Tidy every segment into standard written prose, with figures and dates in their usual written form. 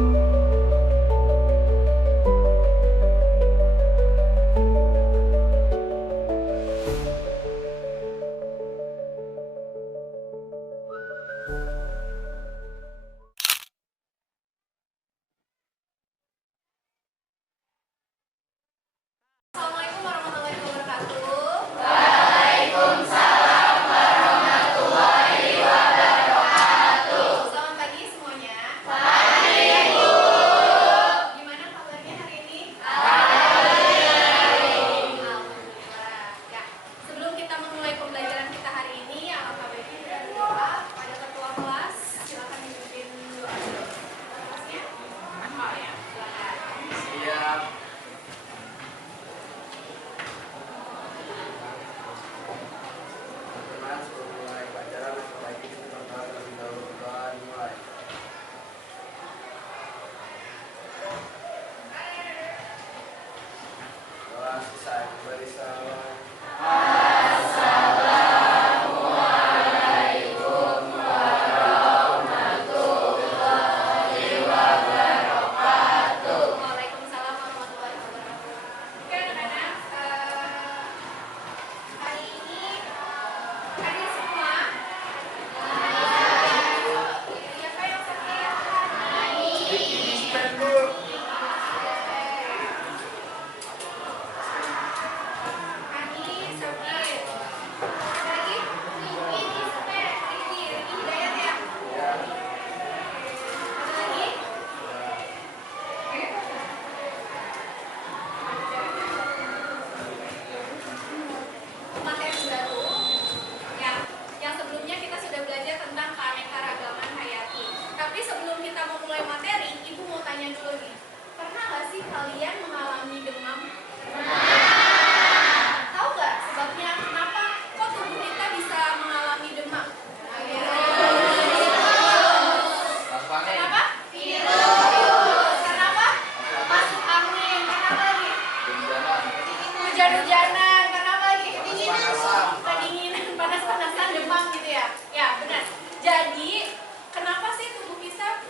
Assalamualaikum warahmatullahi wabarakatuh. Selamat pagi semuanya. Gimana kabarnya hari ini? Alhamdulillah. Ya, sebelum kita memulai pembelajaran kita hari ini, alangkah baiknya kita berdoa pada ketua kelas. Silakan dipimpin doa dulu. Kelasnya? Oh ya, silakan. Siap. Teman-teman, sebelum mulai pelajaran, baiknya kita berdoa terlebih dahulu. Doa dimulai. Doa selesai. Beri salam. Waalaikumsalam warahmatullahi wabarakatuh. Oke anak-anak, hari ini hadir semua. Siapa yang sakit? Hani sakit. Ada lagi? Riki Hidayat ya? Ada lagi? Materi baru yang sebelumnya kita sudah belajar tentang keanekaragaman hayati. Tapi sebelum kita memulai materi, Ibu mau tanya dulu nih. Pernah nggak sih kalian mengalami demam? Tahu nggak sebabnya kenapa kok tubuh kita bisa mengalami demam? Kenapa? Virus. Kenapa? Masuk angin. Kenapa lagi? Hujan-hujanan. Kenapa lagi? Kedinginan, panas-panasan, demam gitu ya? Ya, benar. Jadi, kenapa sih tubuh kita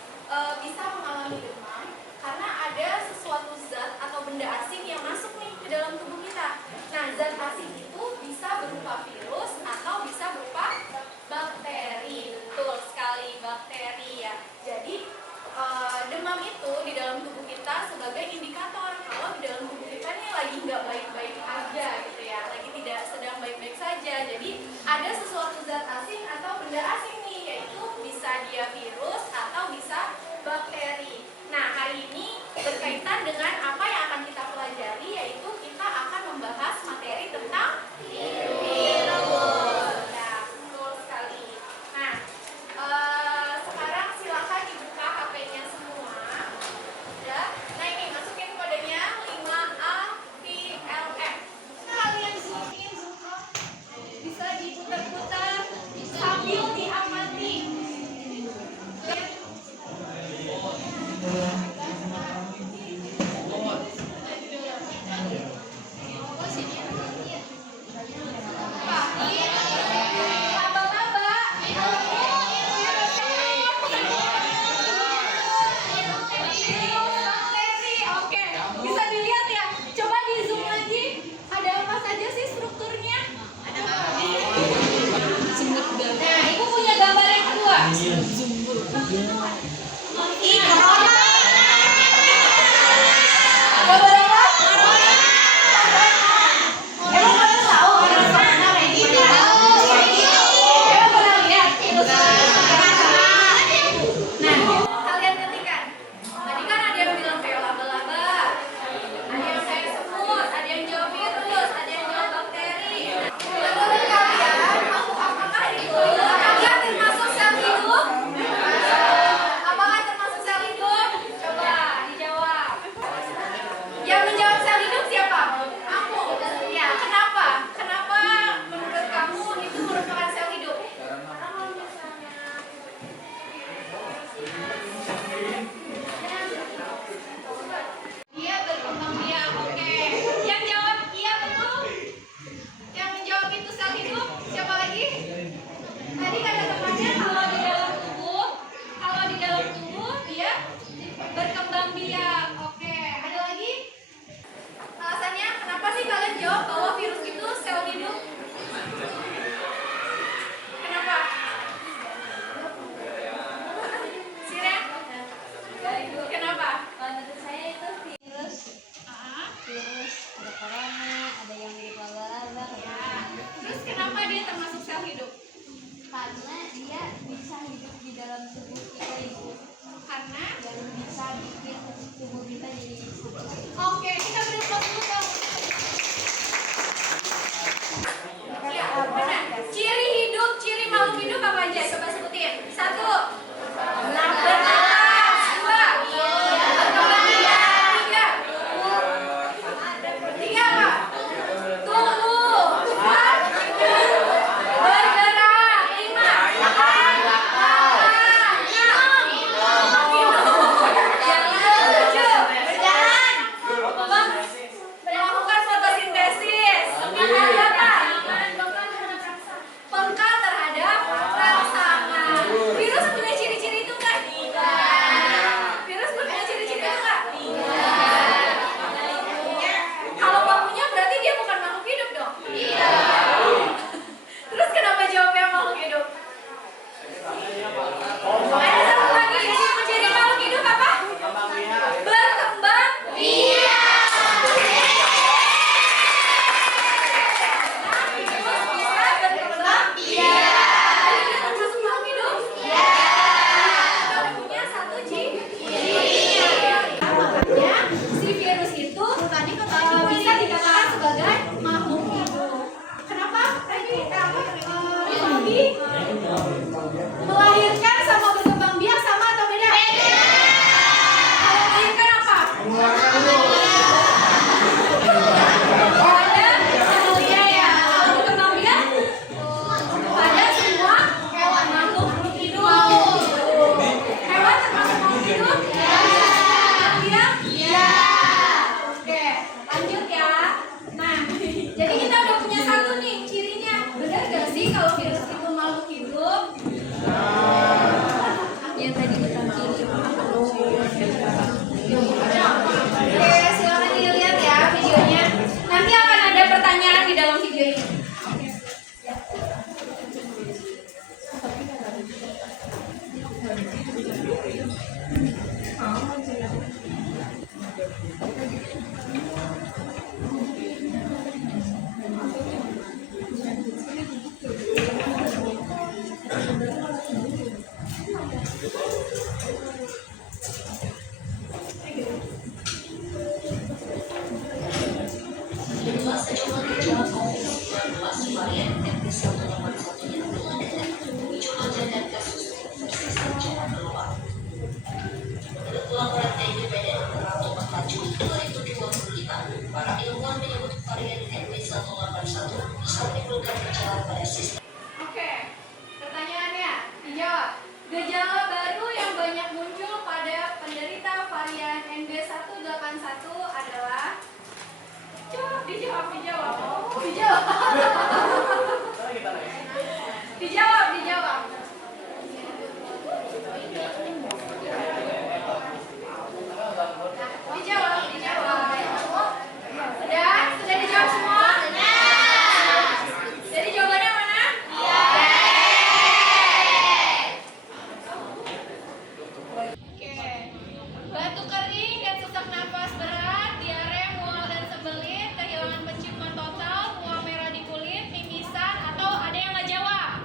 bisa mengalami demam? Karena ada sesuatu zat atau benda asing yang masuk nih ke dalam tubuh kita. Nah, zat asing itu bisa berupa virus atau bisa berupa bakteri. Betul sekali, bakteri ya. Jadi, demam itu di dalam tubuh kita sebagai indikator kalau di dalam tubuh kita ini lagi nggak baik-baik aja gitu ya, lagi tidak sedang baik-baik saja. Jadi ada sesuatu zat asing atau benda asing nih, yaitu bisa dia virus atau bisa bakteri. Nah, hari ini berkaitan dengan apa yang akan kita pelajari, yaitu kita akan membahas materi tentang virus. Nah, betul sekali. Nah, sekarang silakan dibuka HP-nya semua. Udah? Nah, ini masukin kodenya 5A PLM. Kalian zoom in, zoom out. Bisa diputar-putar sambil diamati. Laba-laba. Bakteri, oke. Bisa dilihat ya. Coba di zoom lagi. Ada apa saja sih strukturnya? Nah, Ibu punya gambar yang kedua. Ih, corona. Gambar apa? Emang kalian tahu corona kayak gitu? Emang pernah lihat? Nah, kalian ketikkan. Tadi kan ada yang bilang kayak laba-laba, ada yang kayak semut, ada yang jawab virus, ada yang jawab bakteri. Menurut kalian, apakah itu? Kalian termasuk sel hidup? Apakah termasuk sel Oke, kita beri applause dulu dong. Ya, benar. Ciri hidup, ciri makhluk hidup apa aja? Coba sebutin. 1. Bernapas. 2. Berkembang biak. 3. 3 apa? Tumbuh. 4. Bergerak. 5. Makan. 6. Minum. 7. Berjalan. Melakukan fotosintesis. Peka terhadap rangsangan. Virus punya ciri-ciri itu nggak? Tidak. Virus punya ciri-ciri itu nggak? Tidak. Kalau nggak punya berarti dia bukan makhluk hidup dong? Tidak. Terus kenapa jawabnya makhluk hidup? Ada satu lagi, ciri makhluk hidup apa? Berkembang biak. Bisa berkembang biak. Termasuk makhluk hidup? Ya. Kita punya satu ciri. Makanya si virus itu bisa dikatakan sebagai makhluk hidup. Kenapa? Tadi lebih melahirkan sama berkembang biak sama atau beda? Beda. Kalau melahirkan apa? Pada manusia ya. Kalau berkembang biak pada semua hewan makhluk hidup. Hewan termasuk makhluk hidup? Ya. Ya. Oke, lanjut ya. Nah, jadi kita udah punya satu nih cirinya. Benar gak sih kalau virus itu makhluk hidup? Yang tadi kita Oke, silakan dilihat ya videonya. Nanti akan ada pertanyaan di dalam video ini. Oke, pertanyaannya dijawab. Gejala baru yang banyak muncul pada penderita varian NB181 adalah dijawab. Sudah dijawab semua? Jadi jawabannya mana? Oke. Batuk kering dan sesak napas berat, diare, mual dan sebelit, kehilangan penciuman total, mual merah di kulit, mimisan, atau ada yang nggak jawab?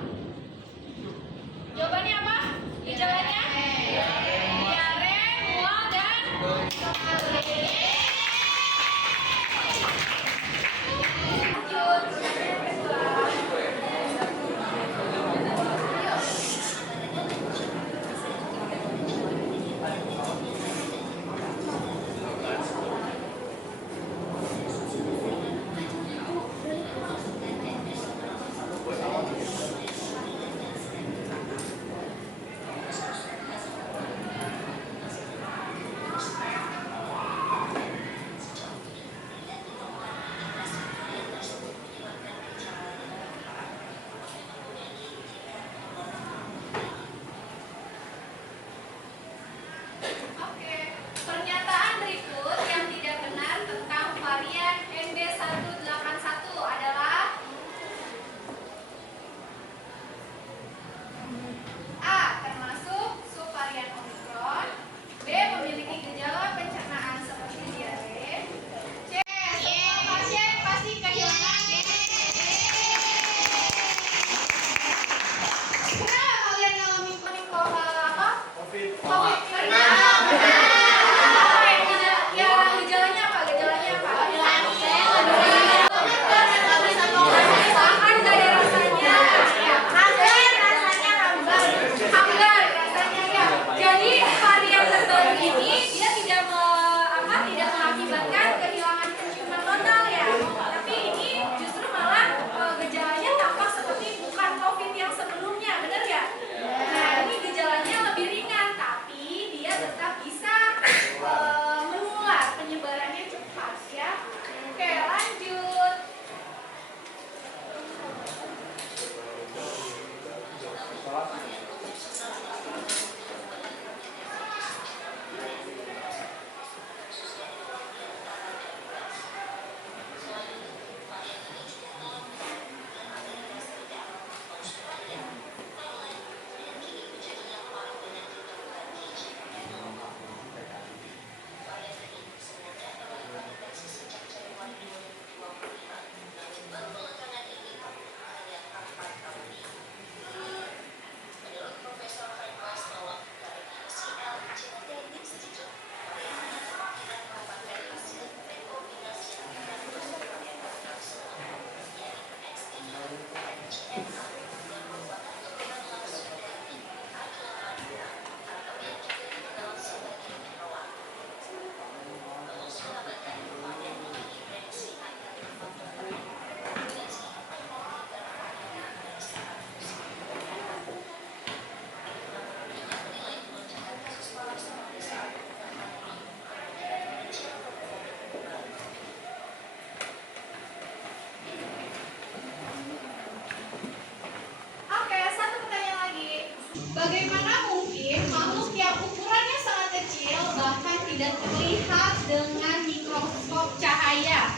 tidak terlihat dengan mikroskop cahaya,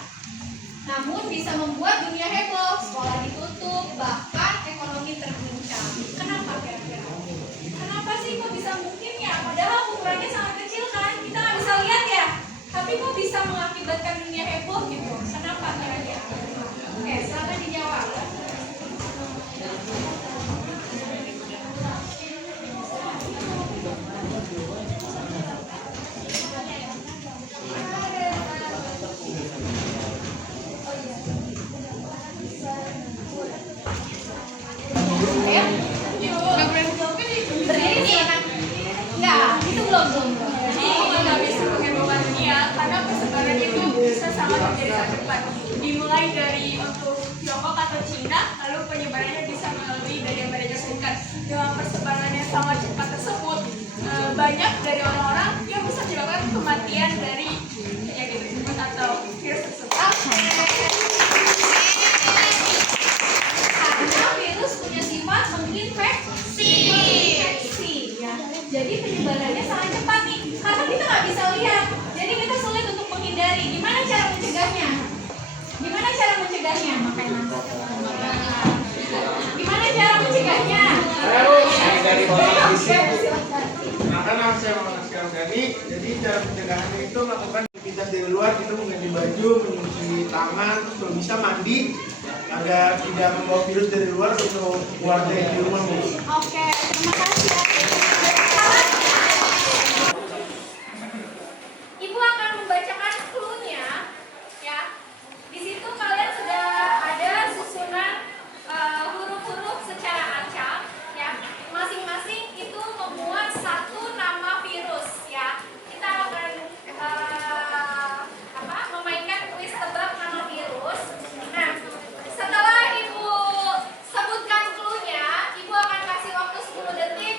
namun bisa membuat dunia heboh, sekolah ditutup, bahkan ekonomi terguncang. Kenapa kira-kira? Kenapa sih kok bisa mungkin ya? Padahal ukurannya sangat kecil kan, kita nggak bisa lihat ya. Tapi kok bisa mengakibatkan dunia heboh gitu? Kenapa kira-kira? Oke, silakan dijawab. Berdiri nih. Enggak, itu belum. Jadi nggak bisa penghebohan dunia karena persebaran itu bisa sangat menjadi cepat. Dimulai dari untuk Tiongkok atau Cina, lalu penyebarannya bisa melalui dari Amerika Serikat. Dengan persebaran yang sangat cepat tersebut, banyak dari orang-orang yang bisa menyebabkan kematian dari penyakit tersebut atau virus tersebut. Karena virus punya sifat menginfeksi. Ya. Jadi penyebarannya sangat cepat nih. Karena kita nggak bisa lihat. Jadi kita sulit untuk menghindari. Gimana cara mencegahnya? Gimana cara mencegahnya? Gimana cara mencegahnya? Dari bawah isi. Silakan. Nah, saya menjelaskan tadi, jadi cara pencegahannya itu melakukan aktivitas dari luar, itu mengganti baju, mencuci tangan, terus kalau bisa mandi agar tidak membawa virus dari luar untuk keluarga yang di rumah. Oke, terima kasih. Ibu akan membacakan clue-nya, ya. Di situ kalian sudah ada susunan huruf-huruf secara acak, ya. Masing-masing itu memuat satu nama virus, ya. Kita akan memainkan kuis tebak nama virus. Nah, setelah Ibu sebutkan clue-nya, Ibu akan kasih waktu 10 detik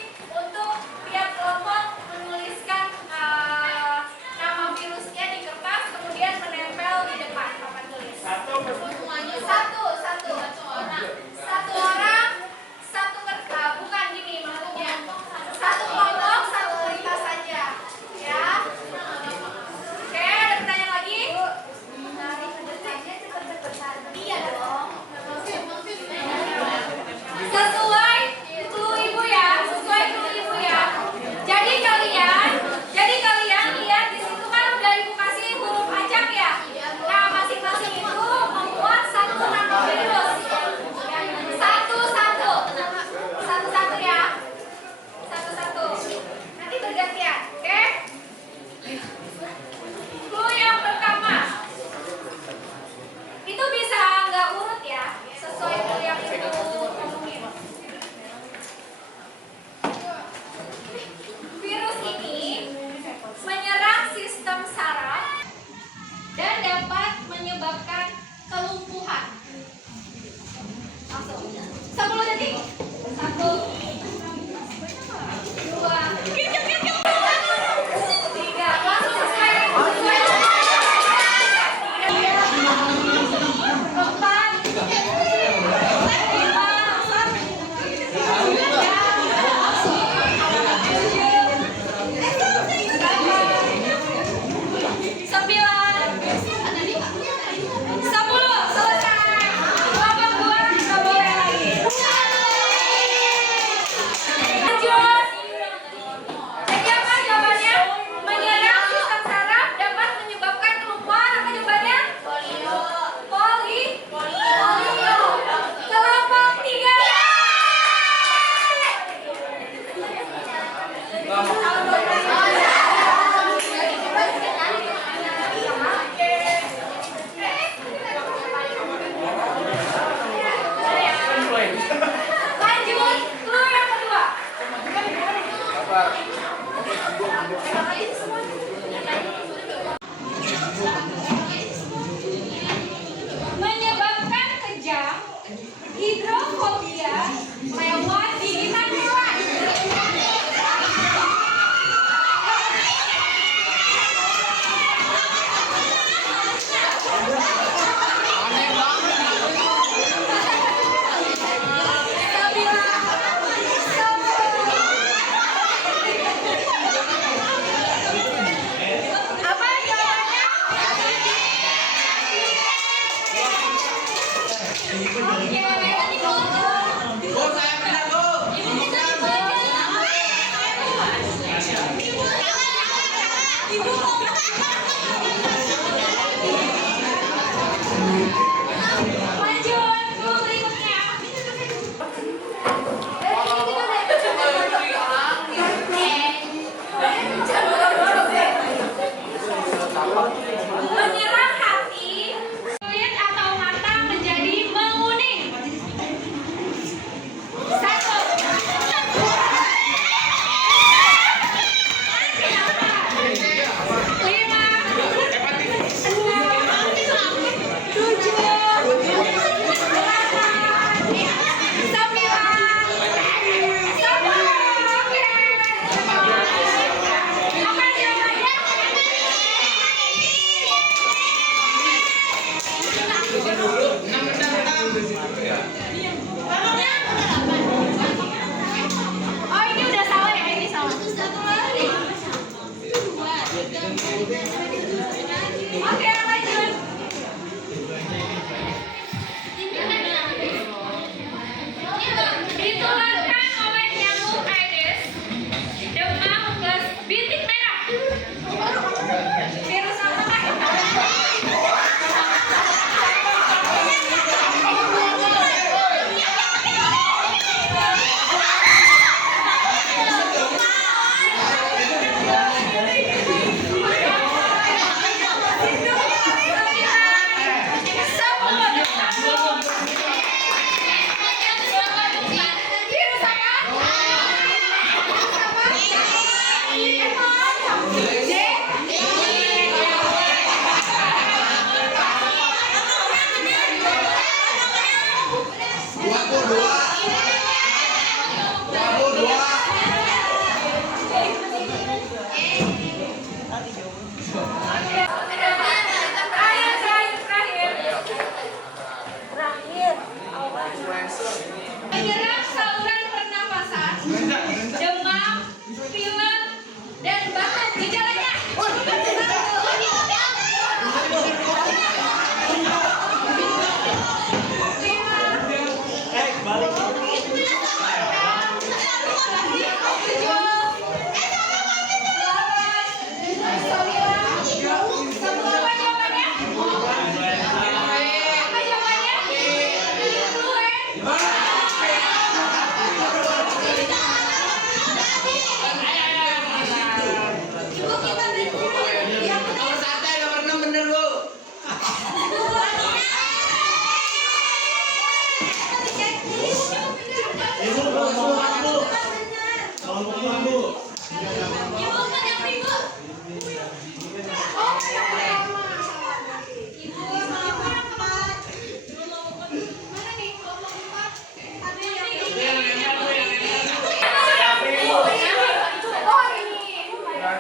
Tepuk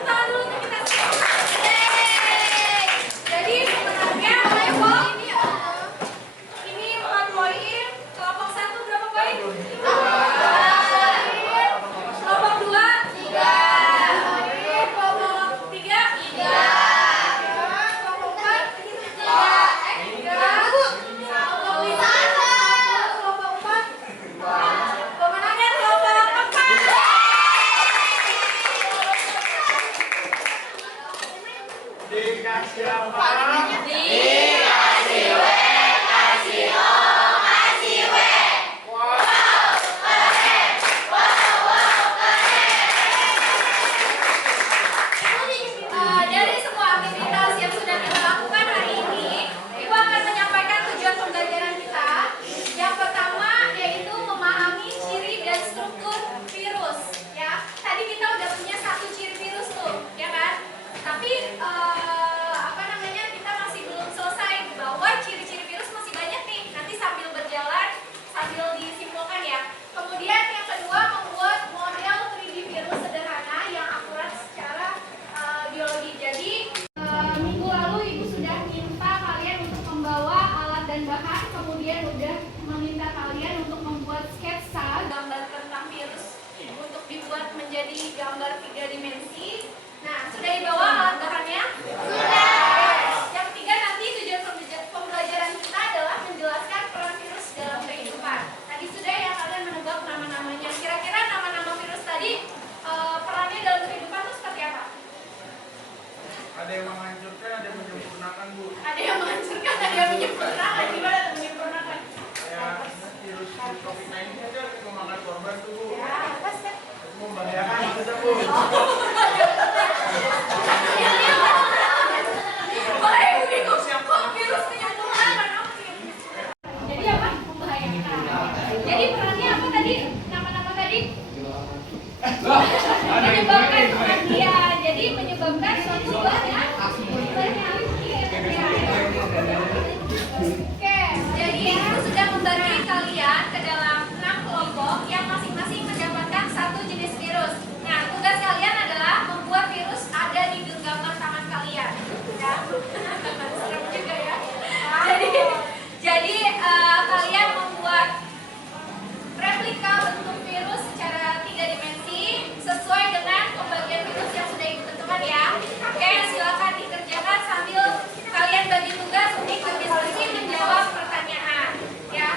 tangan dulu untuk kita semua. Yeay. Jadi sebenarnya ini 4 poin. Kelompok 1 berapa poin? 5 poin. Kelompok 2 3. Kelompok 3 3. Kelompok 4 3. Kelompok 5 kelompok 4 kemenangan kelompok 4. Dikasih apa? Dikasih W, kasih O, kasih W. Dari semua aktivitas yang sudah kita lakukan hari ini, Ibu akan menyampaikan tujuan pembelajaran kita. Yang pertama yaitu memahami ciri dan struktur virus. Ya, tadi kita udah punya 1 ciri virus tuh, ya kan? Tapi kita masih belum selesai bahwa ciri-ciri virus masih banyak nih. Nanti sambil berjalan, sambil disimpulkan ya. Kemudian yang kedua, membuat model 3D virus sederhana yang akurat secara biologi. Jadi minggu lalu Ibu sudah minta kalian untuk membawa alat dan bahan, kemudian udah meminta kalian untuk membuat sketsa gambar tentang virus untuk dibuat menjadi gambar 3 dimensi. Nah, sudah dibawa alat bahannya? Sudah. Yang ketiga, nanti tujuan pembelajaran kita adalah menjelaskan peran virus dalam kehidupan. Tadi sudah ya kalian menebak nama-namanya. Kira-kira nama-nama virus tadi perannya dalam kehidupan itu seperti apa? Ada yang menghancurkan, ada yang menyempurnakan, Bu. Ada yang menghancurkan, ada yang menyempurnakan. Gimana tuh menyempurnakan? Ya, virus COVID-19 aja memakan korban tuh, Bu. Ya, pas ya. Membahayakan itu, Bu. Boleh Ibu bingung, kok virus menyempurnakan apa sih? Jadi apa? Membahayakan. Jadi perannya apa tadi? Nama-nama tadi? Menyebabkan kematian. Jadi menyebabkan suatu banyak. Oke, jadi Ibu sudah membagi kalian ke dalam 6 kelompok yang masing-masing mendapatkan 1 jenis virus. Nah, tugas kalian adalah membuat virus ada di genggaman tangan kalian. Ya, serem juga ya. Jadi kalian membuat replika bentuk virus secara 3 dimensi sesuai dengan pembagian virus yang sudah Ibu tentukan ya. Oke, silakan dikerjakan sambil kalian bagi tugas untuk berdiskusi menjawab pertanyaan. Ya.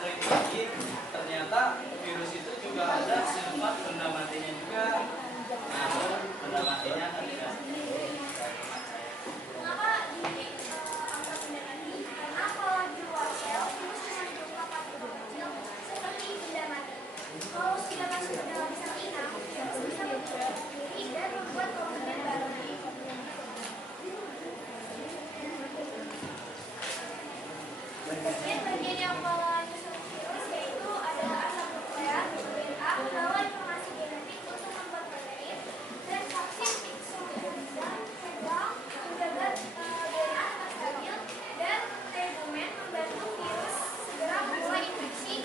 lagi, ternyata virus itu juga ada sifat benda matinya juga. Namun benda matinya kan tidak seperti Kenapa di angka benda mati? Karena kalau di luar sel virus cuma berupa partikel kecil seperti benda mati. Kalau sudah masuk ke dalam sel inang, virus bisa bergerak sendiri dan membuat koloni baru. Bagian yang menyusun virus yaitu ada asam nukleat, DNA, membawa informasi genetik untuk membuat protein, dan vaksin influenza, sedang menjaga DNA tetap stabil, dan tegumen membantu virus segera memulai infeksi,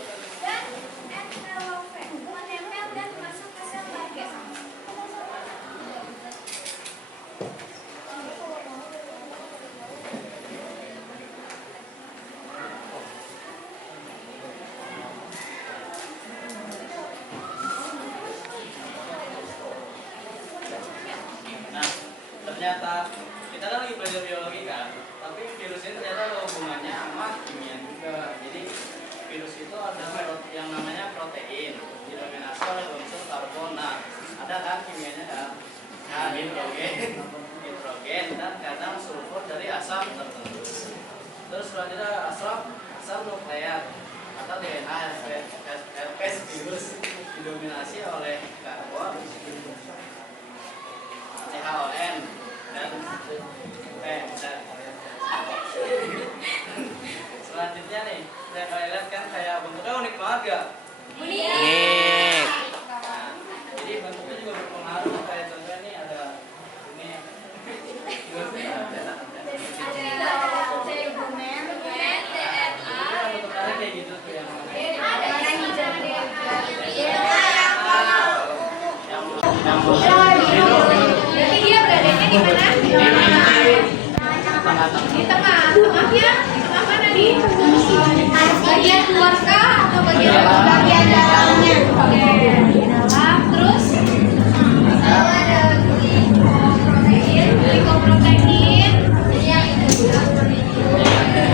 dan envelope menempel dan masuk ke sel target. Nah, ternyata kita kan lagi belajar biologi kan, tapi virus ini ternyata ada hubungannya sama kimia juga. Jadi virus itu ada yang namanya protein, didominasi oleh unsur karbon. Nah, ada kan kimianya kan? Nah, nitrogen dan kadang sulfur dari asam tertentu. Terus selanjutnya asam nukleat atau DNA herpes virus didominasi oleh karbon, CHON dan selanjutnya nih, kalian lihat kan kayak bentuknya unik banget gak? Unik. Nah, jadi bentuknya juga berpengaruh. Kayak contohnya nih ada ini Ada tegumen, DNA, bentuknya kayak gitu tuh yang ada yang hijau, Berarti dia beradanya di mana? Di tengah. Tengahnya? Tengah mana nih? Bagian luar kah atau bagian dalamnya? Oke. Dalam. Terus? Ada glikoprotein.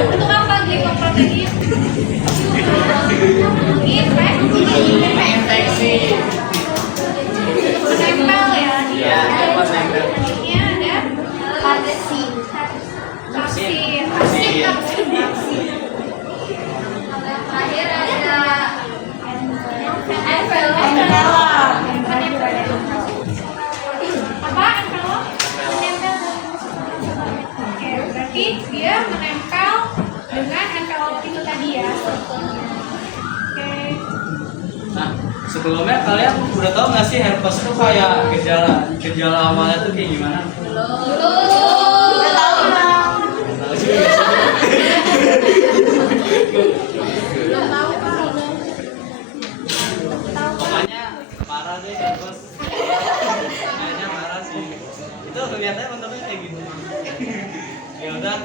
Untuk apa glikoprotein? Infeksi. Menempel ya. Iya, buat nempel. Ini ada vaksin. terakhir ada Apa envelope? Oke, berarti dia menempel dengan envelope itu tadi ya. Oke. Nah, sebelumnya kalian udah tahu nggak sih herpes itu kayak gejala awalnya tuh kayak gimana? Tahu juga sih. Pokoknya parah deh herpes. Kayaknya parah sih. Itu kelihatannya bentuknya kayak gitu. Ya udah.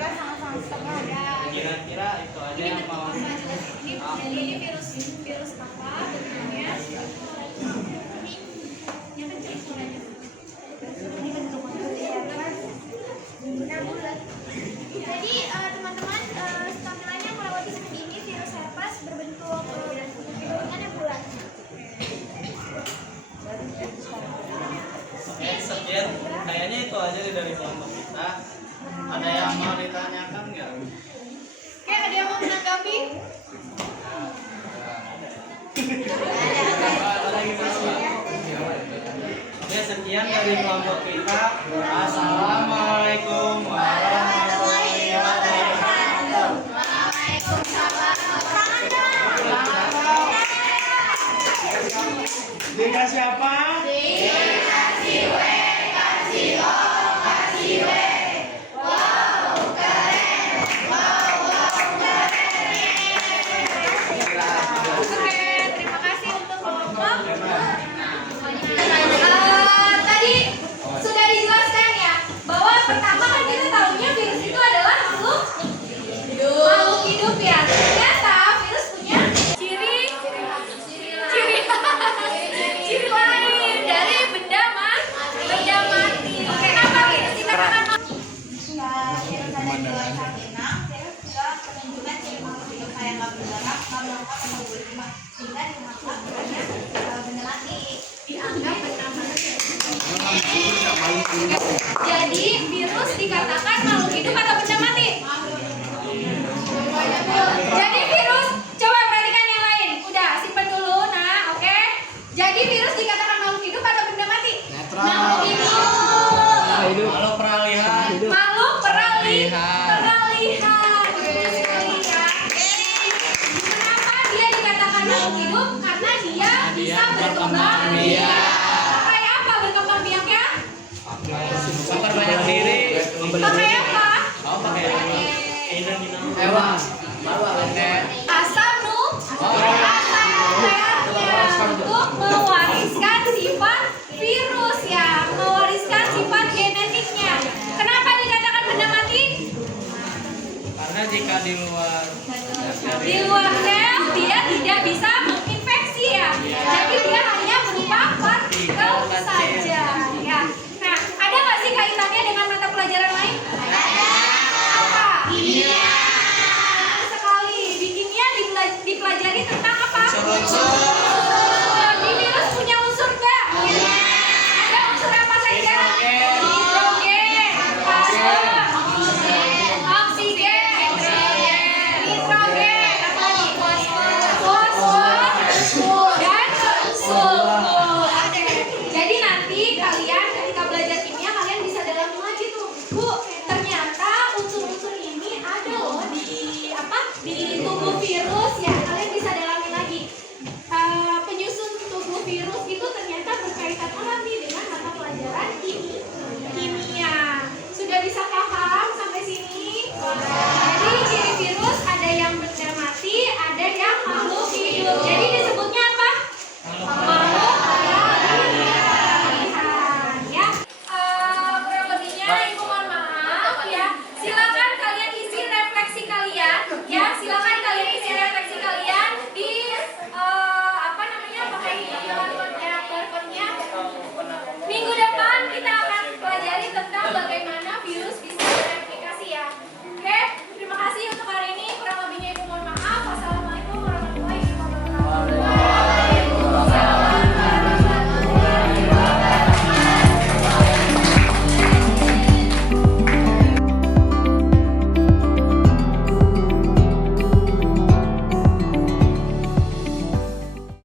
Kira-kira itu aja yang mau. Ini virus apa bentuknya? Yang kecil suaranya. Jadi teman-teman tampilannya melewati seperti ini, virus herpes berbentuk hidungannya bulat. Oke, sekian. Kayaknya itu aja dari kelompok kita. Ada yang mau ditanyakan nggak? Oke, ada yang mau menanggapi? Oke, sekian dari kelompok kita. Assalamualaikum warahmatullahi wabarakatuh. Dikasih apa? Oke, terima kasih untuk kelompok. Tadi sudah dijelaskan ya bahwa pertama kan kita tahunya virus itu adalah makhluk hidup ya. Ternyata virus punya ciri lain. makhluk hidup karena dia bisa berkembang biak. Kayak apa berkembang biaknya? Memperbanyak diri. Pakai apa? Oh, pakai hewan. Asam nuklearnya untuk mewariskan sifat virus ya, mewariskan sifat genetiknya. Kenapa dikatakan benda mati? Karena jika di luar Sel dia tidak bisa menginfeksi ya. Jadi dia hanya berupa partikel saja ya. Nah, ada nggak sih kaitannya dengan mata pelajaran lain? Apa? Kimia. Sekali di kimia dipelajari tentang apa? Di virus punya unsur nggak? Ada unsur apa saja? Hidrogen, karbon, oksigen, nitrogen, fosfor, dan sulfur. Jadi nanti kalian ketika belajar kimia kalian bisa dalami lagi tuh, Bu. Ternyata unsur-unsur ini ada loh di tubuh virus ya. Kalian bisa dalami lagi. Penyusun tubuh virus itu ternyata berkaitan erat nih dengan mata pelajaran kimia. Sudah bisa paham sampai sini? Jadi ciri virus ada yang benda mati, ada yang makhluk hidup. Jadi